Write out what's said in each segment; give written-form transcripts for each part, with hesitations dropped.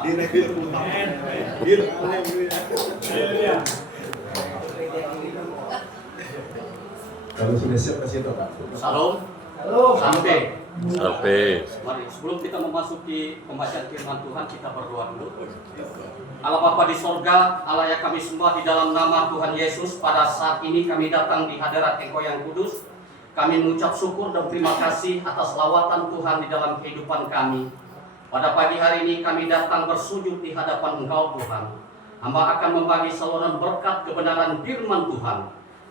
Direktur utama. Gitu. Kalau sudah siap kasih tahu Pak. Salam. Sampai. Mari sebelum kita memasuki pembacaan firman Tuhan, kita berdoa dulu. Allah Bapa di sorga, Allah yang kami sembah di dalam nama Tuhan Yesus, pada saat ini kami datang di hadirat Engkau yang kudus. Kami mengucap syukur dan terima kasih atas lawatan Tuhan di dalam kehidupan kami. Pada pagi hari ini kami datang bersujud di hadapan Engkau Tuhan. Hamba akan membagi saluran berkat kebenaran firman Tuhan.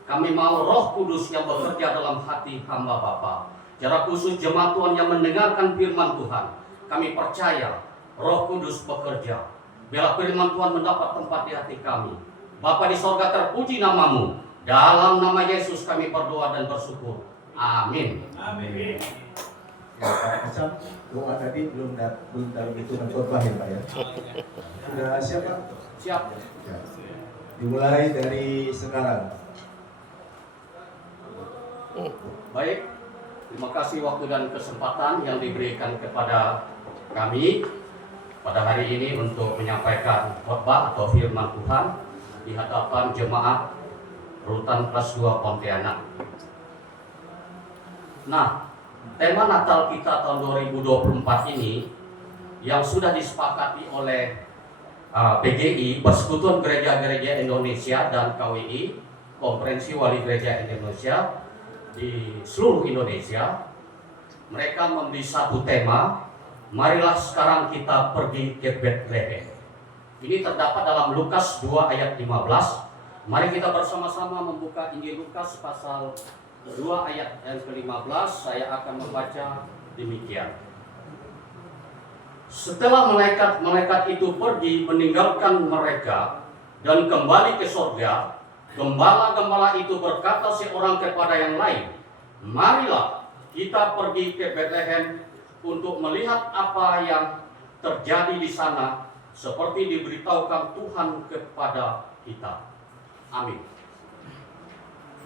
Kami mau Roh Kudus yang bekerja dalam hati hamba Bapa. Secara khusus jemaat Tuhan yang mendengarkan firman Tuhan, kami percaya Roh Kudus bekerja. Biarlah firman Tuhan mendapat tempat di hati kami. Bapa di sorga, terpuji namamu. Dalam nama Yesus kami berdoa dan bersyukur. Amin. Amin. Ya, Pak Hasan, doa tadi belum tahu itu khotbah ya Pak ya. Sudah siap Pak? Siap. Ya. Dimulai dari sekarang. Baik, terima kasih waktu dan kesempatan yang diberikan kepada kami pada hari ini untuk menyampaikan khotbah atau firman Tuhan di hadapan jemaat Rutan kelas 2 Pontianak. Nah, tema Natal kita tahun 2024 ini yang sudah disepakati oleh PGI, Persekutuan Gereja-Gereja Indonesia, dan KWI, Konferensi Wali Gereja Indonesia di seluruh Indonesia. Mereka memberi satu tema, marilah sekarang kita pergi ke Bethlehem. Ini terdapat dalam Lukas 2 ayat 15. Mari kita bersama-sama membuka Injil Lukas pasal 2 ayat yang ke-15. Saya akan membaca demikian. Setelah malaikat-malaikat itu pergi meninggalkan mereka dan kembali ke sorga, gembala-gembala itu berkata seorang kepada yang lain, marilah kita pergi ke Bethlehem untuk melihat apa yang terjadi di sana, seperti diberitahukan Tuhan kepada kita. Amin.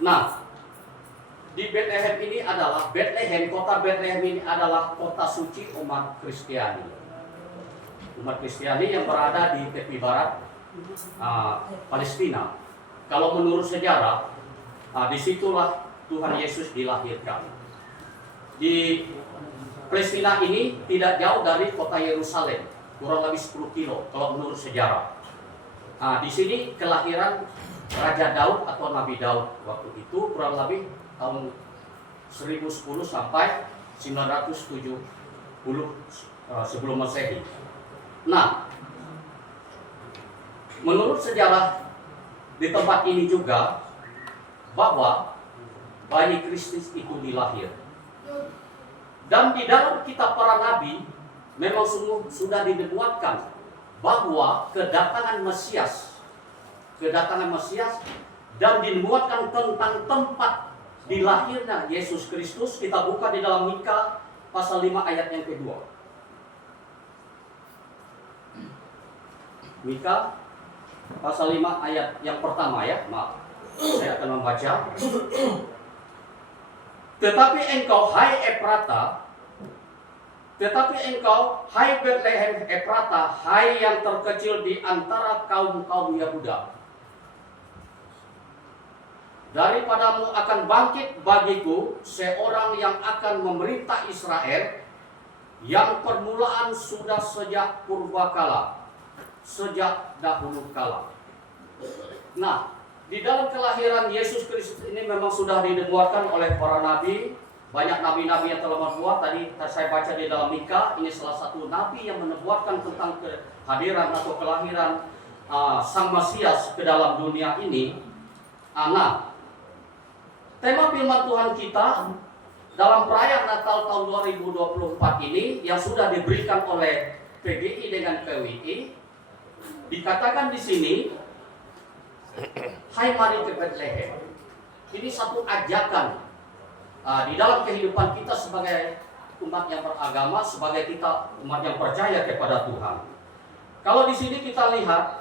Nah, di Bethlehem ini adalah kota Bethlehem ini adalah kota suci umat Kristiani. Umat Kristiani yang berada di tepi barat Palestina. Kalau menurut sejarah, disitulah Tuhan Yesus dilahirkan. Di Palestina ini tidak jauh dari kota Yerusalem, kurang lebih 10 kilo kalau menurut sejarah. Di sini kelahiran Raja Daud atau Nabi Daud waktu itu kurang lebih tahun 1010 sampai 970 sebelum Masehi. Nah, menurut sejarah di tempat ini juga bahwa bayi Kristus itu dilahir. Dan di dalam kitab para nabi memang sudah dinubuatkan bahwa kedatangan Mesias dan dinubuatkan tentang tempat dilahirnya Yesus Kristus. Kita buka di dalam Mika pasal 5 ayat yang kedua. Mika pasal 5 ayat yang pertama ya, maaf. Saya akan membaca. Tetapi engkau, hai Bethlehem Efrata, hai yang terkecil di antara kaum-kaum Yahuda, daripadamu akan bangkit bagiku seorang yang akan memerintah Israel, yang permulaan sudah sejak purbakala, sejak dahulu kala. Nah, di dalam kelahiran Yesus Kristus ini memang sudah dinubuatkan oleh para nabi. Banyak nabi-nabi yang telah membuat. Tadi saya baca di dalam Mika, ini salah satu nabi yang menubuatkan tentang kehadiran atau kelahiran Sang Mesias ke dalam dunia ini. Nah, tema firman Tuhan kita dalam perayaan Natal tahun 2024 ini yang sudah diberikan oleh PGI dengan KWI, dikatakan di sini, hai mari ke Bethlehem. Ini satu ajakan di dalam kehidupan kita sebagai umat yang beragama, sebagai kita umat yang percaya kepada Tuhan. Kalau di sini kita lihat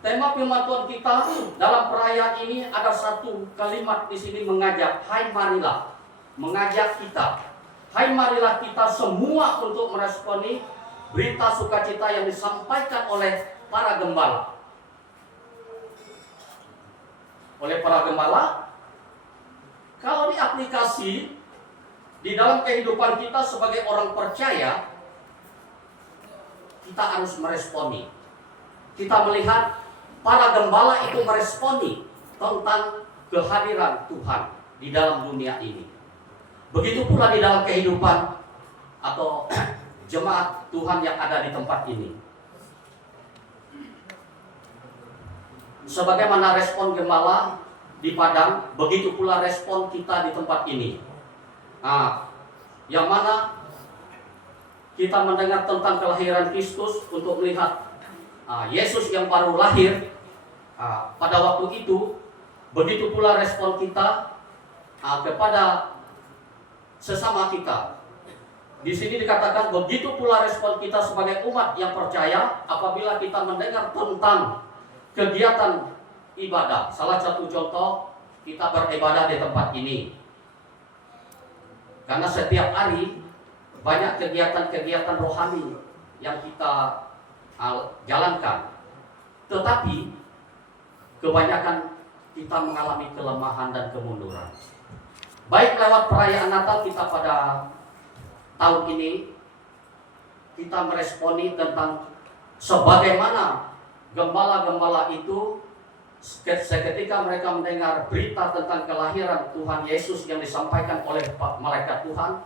tema firman Tuhan kita dalam perayaan ini ada satu kalimat di sini mengajak, hai marilah, mengajak kita, hai marilah kita semua untuk meresponi berita sukacita yang disampaikan oleh para gembala. Oleh para gembala, kalau diaplikasi di dalam kehidupan kita sebagai orang percaya, kita harus meresponi. Kita melihat para gembala itu meresponi tentang kehadiran Tuhan di dalam dunia ini. Begitu pula di dalam kehidupan atau jemaat Tuhan yang ada di tempat ini. Sebagaimana respon gembala di padang, begitu pula respon kita di tempat ini. Yang mana kita mendengar tentang kelahiran Kristus untuk melihat Yesus yang baru lahir. Pada waktu itu, begitu pula respon kita kepada sesama kita. Di sini dikatakan begitu pula respon kita sebagai umat yang percaya apabila kita mendengar tentang kegiatan ibadah. Salah satu contoh, kita beribadah di tempat ini. Karena setiap hari banyak kegiatan-kegiatan rohani yang kita jalankan. Tetapi kebanyakan kita mengalami kelemahan dan kemunduran. Baik lewat perayaan Natal kita pada tahun ini, kita meresponi tentang sebagaimana gembala-gembala itu seketika mereka mendengar berita tentang kelahiran Tuhan Yesus yang disampaikan oleh malaikat Tuhan,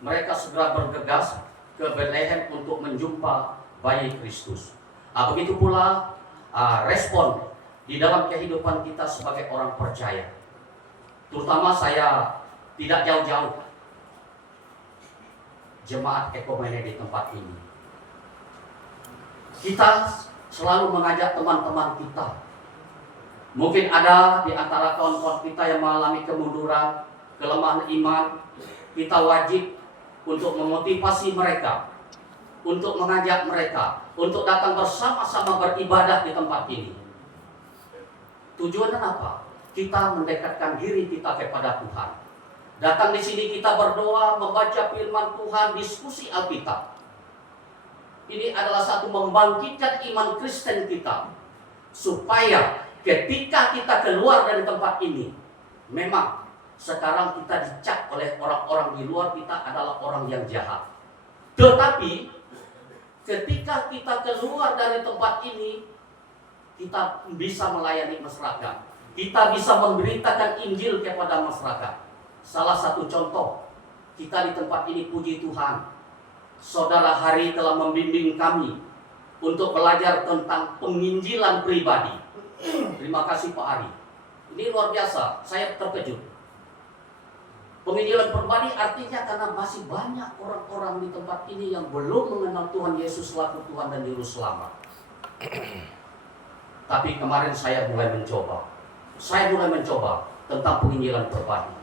mereka segera bergegas ke Bethlehem untuk menjumpa bayi Kristus. Begitu pula respon di dalam kehidupan kita sebagai orang percaya. Terutama saya tidak jauh-jauh jemaat ekumene di tempat ini. Kita selalu mengajak teman-teman kita. Mungkin ada di antara kawan-kawan kita yang mengalami kemunduran, kelemahan iman. Kita wajib untuk memotivasi mereka, untuk mengajak mereka, untuk datang bersama-sama beribadah di tempat ini. Tujuannya apa? Kita mendekatkan diri kita kepada Tuhan. Datang di sini kita berdoa, membaca firman Tuhan, diskusi Alkitab. Ini adalah satu membangkitkan iman Kristen kita, supaya ketika kita keluar dari tempat ini, memang sekarang kita dicap oleh orang-orang di luar kita adalah orang yang jahat. Tetapi ketika kita keluar dari tempat ini, kita bisa melayani masyarakat. Kita bisa memberitakan Injil kepada masyarakat. Salah satu contoh, kita di tempat ini, puji Tuhan, Saudara Hari telah membimbing kami untuk belajar tentang penginjilan pribadi. Terima kasih Pak Ari. Ini luar biasa, saya terkejut. Penginjilan pribadi artinya karena masih banyak orang-orang di tempat ini yang belum mengenal Tuhan Yesus selaku Tuhan dan Juru Selamat. Tapi kemarin saya mulai mencoba tentang penginjilan pribadi.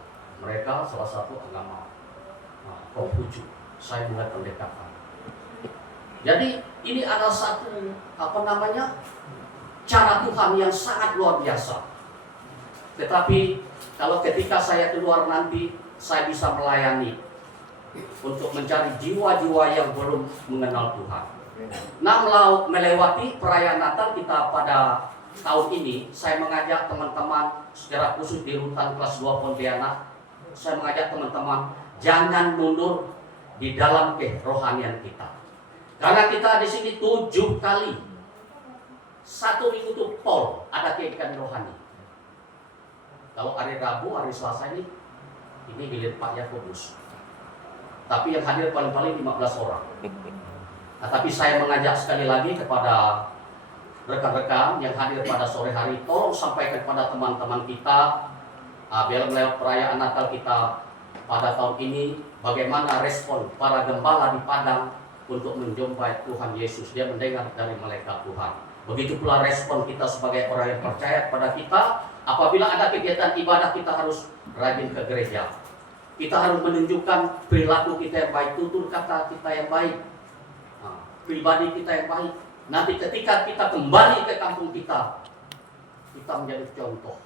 Mereka salah satu agama Konghucu. Saya mulai pendekatan. Jadi ini adalah satu cara Tuhan yang sangat luar biasa. Tetapi kalau ketika saya keluar nanti, saya bisa melayani untuk mencari jiwa-jiwa yang belum mengenal Tuhan. Nah, melewati perayaan Natal kita pada tahun ini, saya mengajak teman-teman secara khusus di Rutan kelas 2 Pontianak. Saya mengajak teman-teman jangan mundur di dalam kerohanian kita. Karena kita di sini 7 kali, 1 minggu itu pol ada kegiatan rohani. Kalau hari Rabu, hari Selasa ini bilir Pak Yakobus. Tapi yang hadir paling-paling 15 orang. Nah, tapi saya mengajak sekali lagi kepada rekan-rekan yang hadir pada sore hari, tolong sampaikan kepada teman-teman kita biar melewat perayaan Natal kita pada tahun ini, bagaimana respon para gembala di Padang untuk menjumpai Tuhan Yesus. Dia mendengar dari malaikat Tuhan. Begitu pula respon kita sebagai orang yang percaya kepada kita. Apabila ada kegiatan ibadah, kita harus rajin ke gereja. Kita harus menunjukkan perilaku kita yang baik, tutur kata kita yang baik, pribadi kita yang baik. Nanti ketika kita kembali ke kampung kita, kita menjadi contoh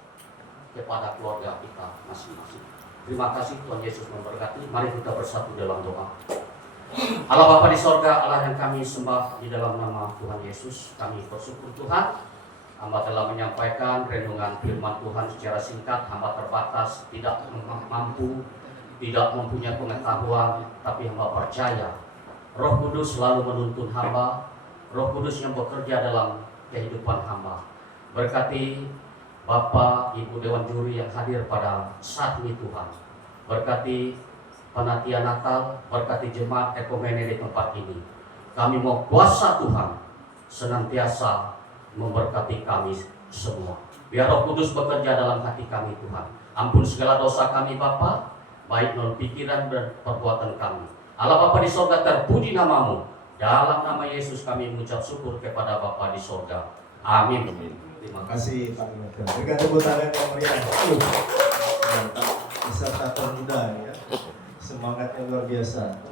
kepada keluarga kita masing-masing. Terima kasih, Tuhan Yesus memberkati. Mari kita bersatu dalam doa. Allah Bapa di sorga, Allah yang kami sembah di dalam nama Tuhan Yesus, kami bersyukur Tuhan. Hamba telah menyampaikan renungan firman Tuhan secara singkat, hamba terbatas, tidak mampu, tidak mempunyai pengetahuan, tapi hamba percaya Roh Kudus selalu menuntun hamba, Roh Kudus yang bekerja dalam kehidupan hamba. Berkati Bapak, Ibu Dewan Juri yang hadir pada saat ini Tuhan. Berkati penantian Natal, berkati jemaat ekumene di tempat ini. Kami mau kuasa Tuhan senantiasa memberkati kami semua. Biar Roh Kudus bekerja dalam hati kami Tuhan. Ampun segala dosa kami Bapa, baik non pikiran dan perbuatan kami. Allah Bapa di sorga, terpuji namamu. Dalam nama Yesus kami mengucap syukur kepada Bapa di sorga. Amin. Terima kasih Pak Ingat. Berikan tepuk tangan yang meriah. Mantap. Peserta termuda ya. Semangatnya luar biasa.